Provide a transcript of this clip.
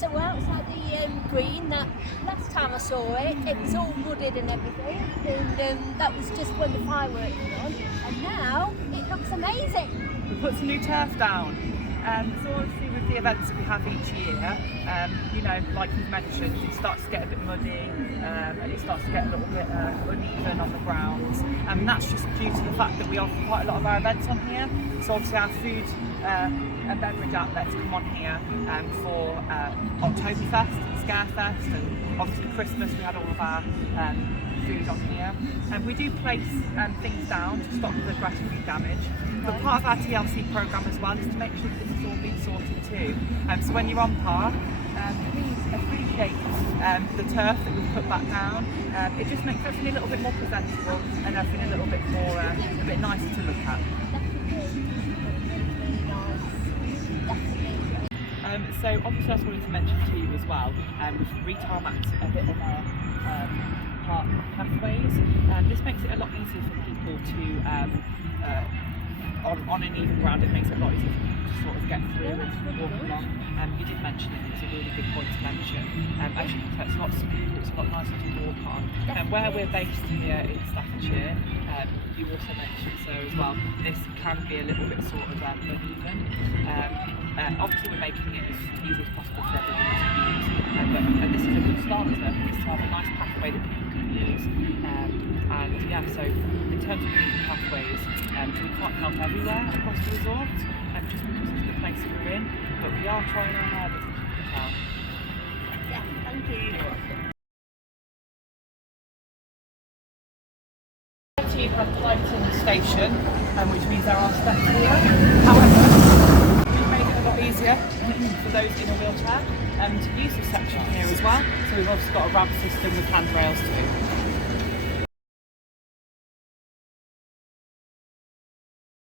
So we're outside the green. That last time I saw it, it was all mudded and everything, and that was just when the fireworks were on. And now it looks amazing. We put some new turf down. So obviously with the events that we have each year, you know, like you've mentioned, it starts to get a bit muddy and it starts to get a little bit uneven on the grounds. And that's just due to the fact that we offer quite a lot of our events on here. So obviously our food and beverage outlets come on here for Oktoberfest and Scarefest, and obviously Christmas we had all of our food on here. And we do place things down to stop the grass root damage. But part of our TLC programme as well is to make sure that this is all being sorted too. So when you're on park, please appreciate the turf that we've put back down. It just makes everything a little bit more presentable and everything a little bit more, a bit nicer to look at. So obviously I just wanted to mention to you as well, we've re-tarmacked a bit of our park pathways. This makes it a lot easier for people to on an even ground. It makes it a lot easier for people to sort of get through and walk along. You did mention it was a really good point to mention. Actually, it's a lot smoother, it's a lot nicer to walk on. And where we're based here in Staffordshire, you also mentioned so as well, this can be a little bit sort of uneven. Obviously we're making it as easy as possible for everyone to use, and this is a good start to have a nice pathway that people can use. And yeah, so in terms of uneven pathways, we can't help everywhere across the resort, just because it's the place that we're in, but we are trying our hardest, as you can tell. Yeah, thank you. You have Alton Station, which means there are steps here. However, we've made it a lot easier for those in a wheelchair to use this section here as well. So we've obviously got a ramp system with handrails too.